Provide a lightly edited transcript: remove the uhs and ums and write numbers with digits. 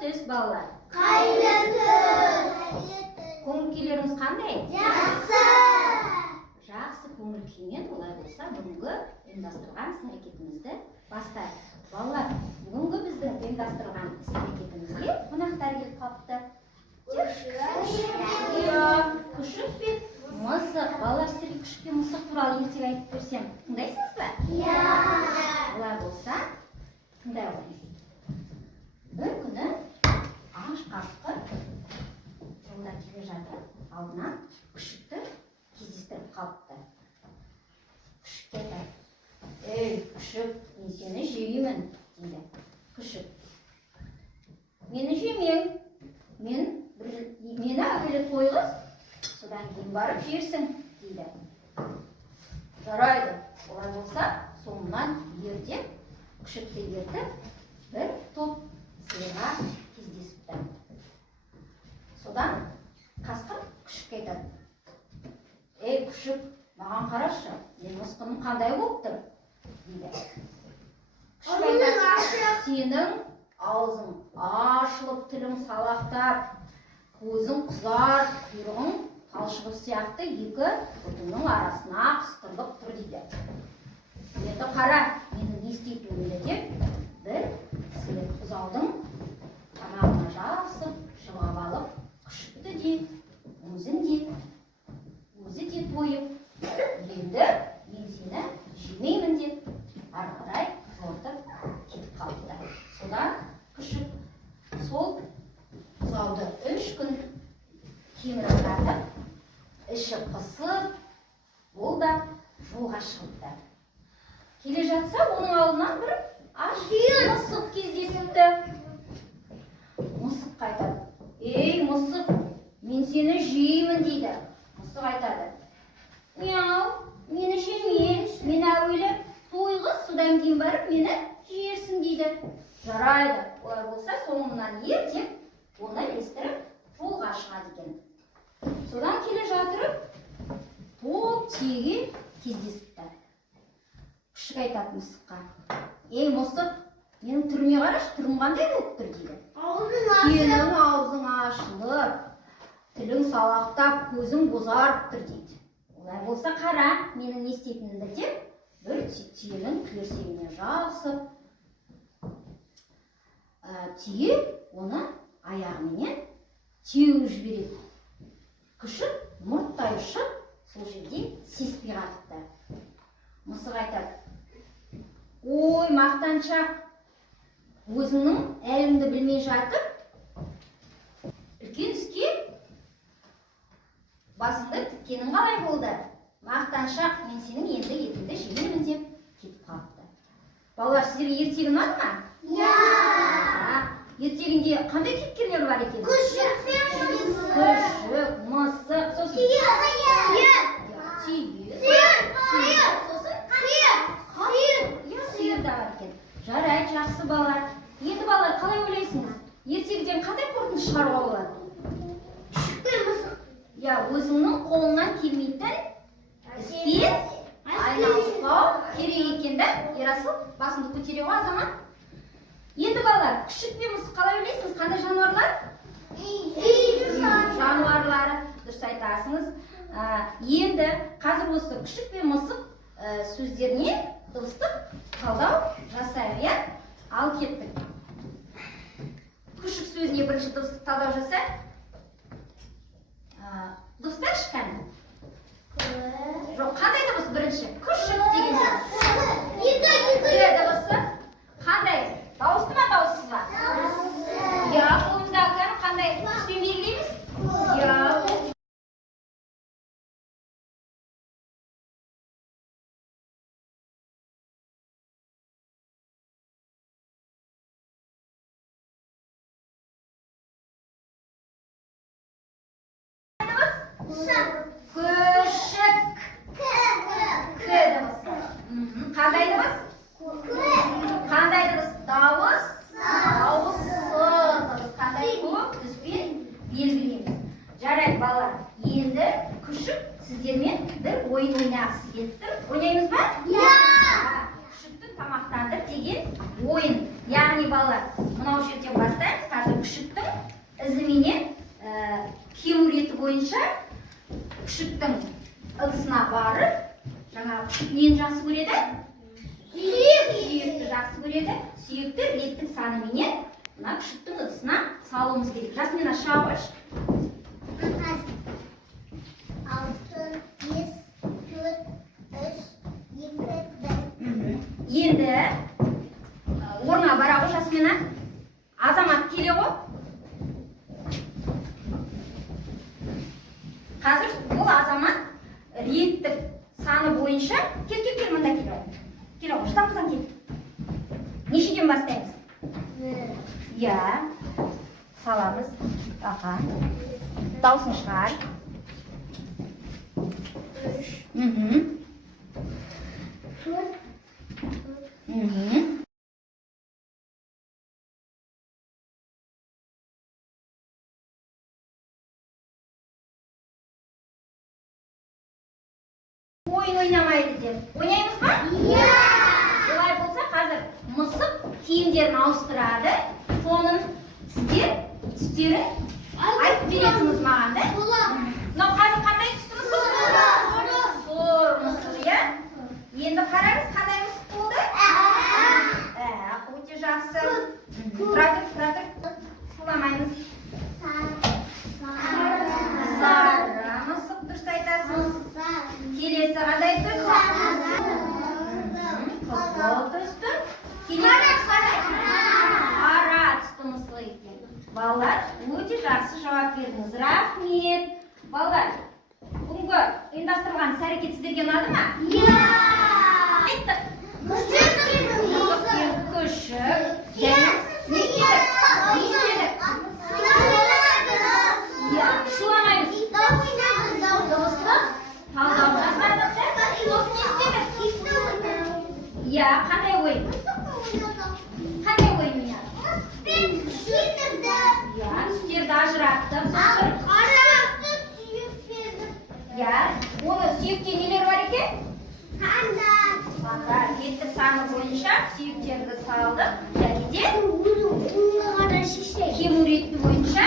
түс балалар. Қайырлы түс. Көңіл-күйлеріңіз қандай? Жақсы. Жақсы көңіл күймен, олай болса, бүгінгі ұйымдастырған іс-әрекетімізді бастайық. Балалар, бүгінгі біздің ұйымдастырған іс-әрекетімізге қонақтар келіп қалыпты. Күшік пен мысық. Балалар, сіздерге күшік пен мысық туралы ертегі айтып берсем, тыңдайсыз ба? Олай болса, тыңдай алыңыз. Bir күні аш қасқыр жолда келе жатыр, алдынан күшікті кездестіріп қалыпты. Күшікке айтады: "Ей, күшік, мен сені жеймін", дейді. Күшік: "Мені жемең, мені әуелі тойғыз, содан кейін барып жерсің", дейді. Жарайды, олай болса, соңынан ерте күшікті ертіп бір топ сиырға кездесіпті. Содан қасқыр күшікке айтады: "Ей, күшік, маған қарашы, мен мысқым қандай болып тұр", дейді. Күшік айтады: "Сенің аузың ашылып, тілің салақтап, көзің қызарып, құйрығың талшығы сияқты екі бұтыңның арасына қыстырылып тұр", дейді. "Енді қара, менің не істейтінімді", деп бір сиыр бұзаудың тамағына жабысып, жылап алып, күшікті де, өзі де тойып, "Енді мен сені жемеймін", деп ары қарай жортып кетіп қалыпты. Содан күшік сол бұзауды 3 күн кеміріп жатып, іші пысып, болды, жолға шығыпты. Келе жатса, оның алдынан бір аш мысық кездесіпті. Мысық айтады: "Ей, мысық, мен сені жеймін", дейді. Мысық айтады: "Мяу, мені жеме, мен әуелі тойғыз, содан кейін барып мені жерсің", дейді. Жарайды, олай болса, соңымнан ер, деп оны ілестіріп жолға шығады екен. Содан келе жатырып, топ түйеге кездесіпті. Күшік айтады мысыққа: "Ей, мысық, менің түріме қарашы, түрім қандай болып тұр", дейді. "Сенің аузың ашылып, тілің салақтап, көзің бозарып тұр", дейді. "Олай болса, қара, менің не істейтінімді", деп бір түйенің күйірсегіне жабысып, түйе оны аяғымен теуіп жібереді. Күшік мұрттай ұшып, сол жерде сеспей қалыпты. Мысық айтады: "Ой, мақтаншақ, өзіңнің әліңді білмей жатып, үлкен іске басыңды тіккенің қалай болды? Мақтаншақ, мен сенің енді етіңді жемеймін", деп кетіп қалыпты. Балалар, сіздерге ертегі ұнады ма? Ертегінде қандай кейіпкерлер бар екен? Күшік, мысық, сосын сиыр да бар екен. Жарайды, жақсы балалар. Енді балалар, қалай ойлайсыңыз? Ертегіден қандай қорытынды шығаруға болады? Өзіңнің қолыңнан келмейтін іспен айналыспау керек екен, да? Ерасыл, басыңды көтере ғой, азамат. Енді балалар, күшік пен мысық қалай ойлайсыңыз? Қандай жануарлар? Жануарлары, дұрыс айтасыңыз. Енді қазір осы күшік пен мысық сөздеріне дыбыстық талдау жасайық, иә? Ал кеттік. Күшік сөзіне бірінші дыбыстық талдау жасайық. Дыбыстайшы кәні? Жоқ, қандай дыбыс бірінші? Күшік дегенде. Дыбысы қандай? Дауысты ма, дауыссыз ба? Қолымыздағы кәні қандай түспен белгілейміз? Күшік. К дыбысы. Қандай дыбыс? Қандай дыбыс? Дауыс. Дауысы дыбыс. Қандай көп түспен белгілейміз. Жарайды, балалар. Енді күшік сіздермен бір ойын ойнағысы келіп тұр. Ойнаймыз ба? Күшікті тамақтандыр деген ойын. Яғни балалар, Мынау жерден бастаймыз. Қазір күшіктің ізіменен кему реті бойынша күшіктің ыдысына барып, жаңағы күшік нені жақсы көреді? Сүйекті жақсы көреді. Сүйекті реттің саныменен мына күшіктің ыдысына салуымыз керек. Жасмина шабыш. 6, 5, 4, 3, 2, 1. Енді орнына бара ғой Жасмина. Азамат келе ғой. Қазір бұл азамат реттік саны бойынша кел мында келе ғой. Келе ғой, штампыдан кел. Нешеден бастаймыз? Иә, саламыз. Аха. Даусын шығар. Ойын ойнамайды деп. Ойнаймыз ба? Иә! Олай болса, қазір мысық киімдерін ауыстырады. Соның сіздер түстерін айтып бересіңіз маған, да? Мынау қазір қандай түсті мысық? Сұр мысық, иә? Енді қараңыз, қандай мысық болды? Өте жақсы. Тұра тұр. Шуламаймыз. Сары мысық, дұрыс айтасыз. Келесі қандай түс? Қызыл түсті. Келесі қандай? Қара түсті мысық екен. Балалар, өте жақсы жауап бердіңіз. Рахмет. Балалар, бүгінгі ұйымдастырылған іс-әрекет сіздерге ұнады ма? Иә! Айттық. Күшік. Күшік. Не істедік? Иә, шуламаймыз. Дауысты талдау жасадық, да? Сосын не істедік? Иә, қандай ойын? Қандай ойын ойнадық? Иә, түстерді ажыраттық. Сосын иә, оны сүйекте нелер бар екен? Реттік саны бойынша сүйектерді салдық. Және де кему реті бойынша